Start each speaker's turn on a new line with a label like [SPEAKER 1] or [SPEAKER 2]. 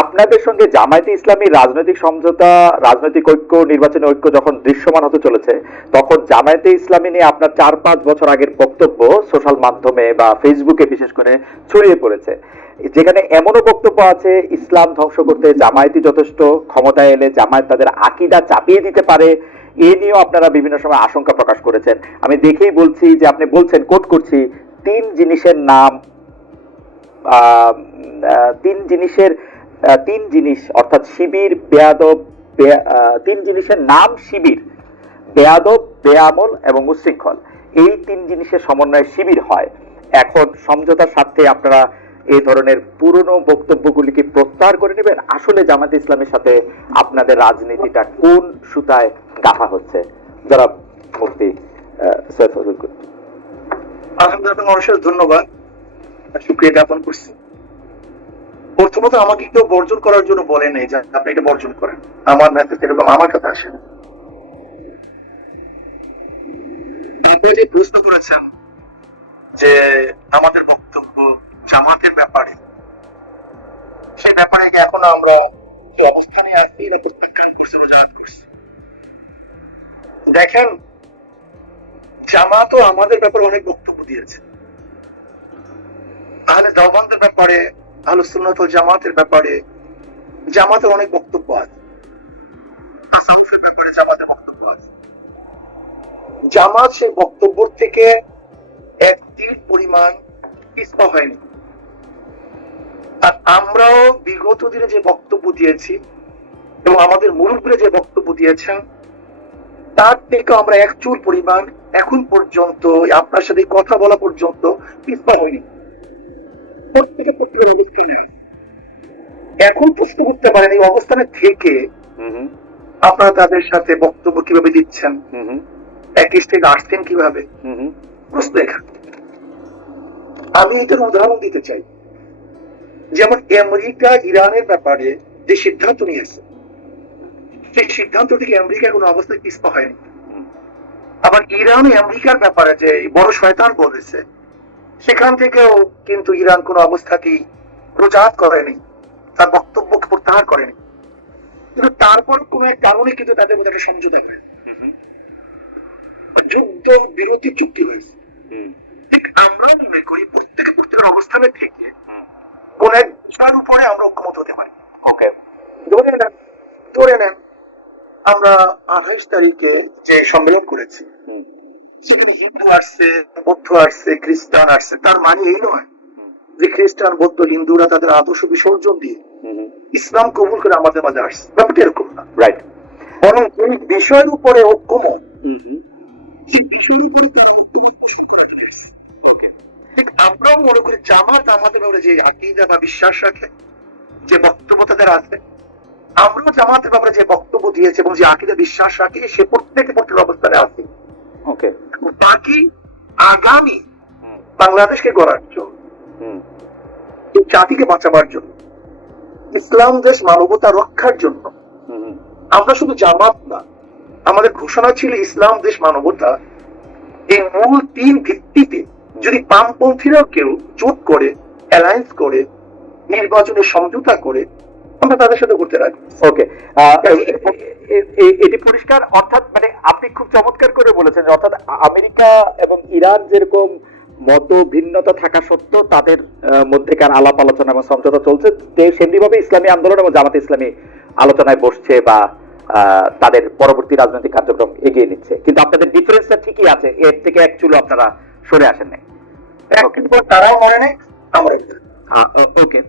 [SPEAKER 1] আপনাদের সঙ্গে জামায়াতে ইসলামী রাজনৈতিক সমঝোতা, রাজনৈতিক ঐক্য, নির্বাচনী ঐক্য যখন দৃশ্যমান হতে চলেছে, তখন জামায়াতে ইসলামী নিয়ে আপনার চার পাঁচ বছর আগের বক্তব্য সোশ্যাল মাধ্যমে বা ফেসবুকে বিশেষ করে ছড়িয়ে পড়েছে। যেখানে এমনও বক্তব্য আছে, ইসলাম ধ্বংস করতে জামায়াতি যথেষ্ট ক্ষমতায় এলে জামায়াত তাদের আকিদা চাপিয়ে দিতে পারে, এ নিয়েও আপনারা বিভিন্ন সময় আশঙ্কা প্রকাশ করেছেন। আমি দেখেই বলছি যে আপনি বলছেন, কোট করছি, তিন জিনিসের নাম তিন জিনিসের তিন জিনিস, অর্থাৎ শিবির, বেয়াদব তিন জিনিসের নাম শিবির, বেয়াদব বেআমল এবং উশৃঙ্খল এই তিন জিনিসের সমন্বয়ে শিবির হয়। এখন সমঝোতার স্বার্থে আপনারা এই ধরনের পুরনো বক্তব্যগুলিকে প্রত্যাহার করে নেবেন। আসলে জামাত ইসলামের সাথে আপনাদের রাজনীতিটা কোন সুতায় গাঁথা হচ্ছে? যারা মুফতি সৈয়দ
[SPEAKER 2] ধন্যবাদ। শুক্রিয়া জ্ঞাপন করছি। প্রথমত আমাকে কেউ বর্জন করার জন্য বলে নেই যে আপনি এটা বর্জন করেন। আমার মেসেজ এরকম আমার কাছে আসে না। আপনি যে প্রশ্ন করেছেন যে আমাদের বক্তব্য জামাতের ব্যাপারে, সে ব্যাপারে এখনও আমরা কি অবস্থানে আছি এটা প্রত্যাখ্যান করছি রোজাত করছি? দেখেন, জামাতও আমাদের ব্যাপারে অনেক বক্তব্য দিয়েছে। তাহলে দেওবন্দের ব্যাপারে আহলে সুন্নাত জামাতের ব্যাপারে, জামাতের অনেক বক্তব্য আছে। জামাত সেই বক্তব্য থেকে এক তিল পরিমাণ পিছপা হয়নি। আর আমরাও বিগত দিনে যে বক্তব্য দিয়েছি এবং আমাদের মুরব্বীরা যে বক্তব্য দিয়েছেন, তার থেকে আমরা এক চুল পরিমাণ এখন পর্যন্ত, আপনার সাথে কথা বলা পর্যন্ত পিছপা হয়নি। প্রত্যেকে প্রত্যেকের অবস্থান এখন প্রশ্ন করতে পারেন এই অবস্থানে থেকে আপনারা তাদের সাথে বক্তব্য কীভাবে দিচ্ছেন?
[SPEAKER 1] হুম,
[SPEAKER 2] স্টেজ আসছেন কীভাবে? প্রশ্ন এখানে। আমি এটার উদাহরণ দিতে চাই। যেমন আমেরিকা ইরানের ব্যাপারে যে সিদ্ধান্ত নিয়েছে সেই সিদ্ধান্ত থেকে আমেরিকা কোনো অবস্থায় পিছপা হয়নি। আবার ইরান আমেরিকার ব্যাপারে যে বড় শয়তান বলেছে সেখান থেকেও কিন্তু ইরান কোনো অবস্থাতেই প্রচার করেনি তার বক্তব্যকে প্রত্যাহার করেনি। কিন্তু তারপর কোন এক কারণে কিন্তু তাদের মধ্যে একটা সমঝোতা হয়। যুদ্ধ বিরতি চুক্তি হয়েছে। ঠিক আমরা মনে করি প্রত্যেকে প্রত্যেকের অবস্থানে থেকে। কোন এক বিষয়ের উপরে আমরা ঐক্যমত হতে পারি।
[SPEAKER 1] ওকে।
[SPEAKER 2] ধরে নেন ধরে নেন আমরা আঠাইশ তারিখে যে সম্মেলন করেছি সেখানে হিন্দু আসছে বৌদ্ধ আসছে খ্রিস্টান আসছে তার মানে এই নয় যে খ্রিস্টান বৌদ্ধ হিন্দুরা তাদের আদর্শ বিসর্জন দিয়ে ইসলাম কবুল করে আমাদের মাঝে আসছে। ব্যাপারটা এরকম না।
[SPEAKER 1] রাইট
[SPEAKER 2] বরং এই বিষয়ের উপরে
[SPEAKER 1] হুম,
[SPEAKER 2] এই বিষয়ের উপরে তারা পোষণ
[SPEAKER 1] ওকে
[SPEAKER 2] ঠিক আমরাও মনে করি জামাত আমাদের ব্যাপারে যে আকিদা বা বিশ্বাস রাখে যে বক্তব্য তাদের আছে আমরাও জামাতের ব্যাপারে যে বক্তব্য দিয়েছে এবং যে আকিদা বিশ্বাস রাখে সে প্রত্যেকে প্রত্যেক অবস্থানে আছে।
[SPEAKER 1] ওকে
[SPEAKER 2] বাকি আগামী বাংলাদেশকে গড়ার জন্য। জাতিকে বাঁচাবার জন্য ইসলাম দেশ মানবতা রক্ষার জন্য। আমরা শুধু জামাত না আমাদের ঘোষণা ছিল ইসলাম দেশ মানবতা। এই মূল তিন ভিত্তিতে যদি বামপন্থীরাও কেউ জোট করে অ্যালায়েন্স করে নির্বাচনে সমঝোতা করে আমরা তাদের সাথে করতে রাখি
[SPEAKER 1] ওকে এটি পরিষ্কার অর্থাৎ মানে আপনি খুব চমৎকার করে বলেছেন অর্থাৎ আমেরিকা এবং ইরান যেরকম মত ভিন্নতা থাকা সত্ত্বেও তাদের মধ্যেকার আলাপ আলোচনা এবং সমঝোতা চলছে সেমনি ভাবে ইসলামী আন্দোলন এবং জামাত ইসলামী আলোচনায় বসছে বা আহ, তাদের পরবর্তী রাজনৈতিক কার্যক্রম এগিয়ে নিচ্ছে। কিন্তু আপনাদের ডিফারেন্সটা ঠিকই আছে এর থেকে এক চুলো আপনারা সরে আসেন নাই
[SPEAKER 2] তারাও মানে নেই আমরা
[SPEAKER 1] ওকে।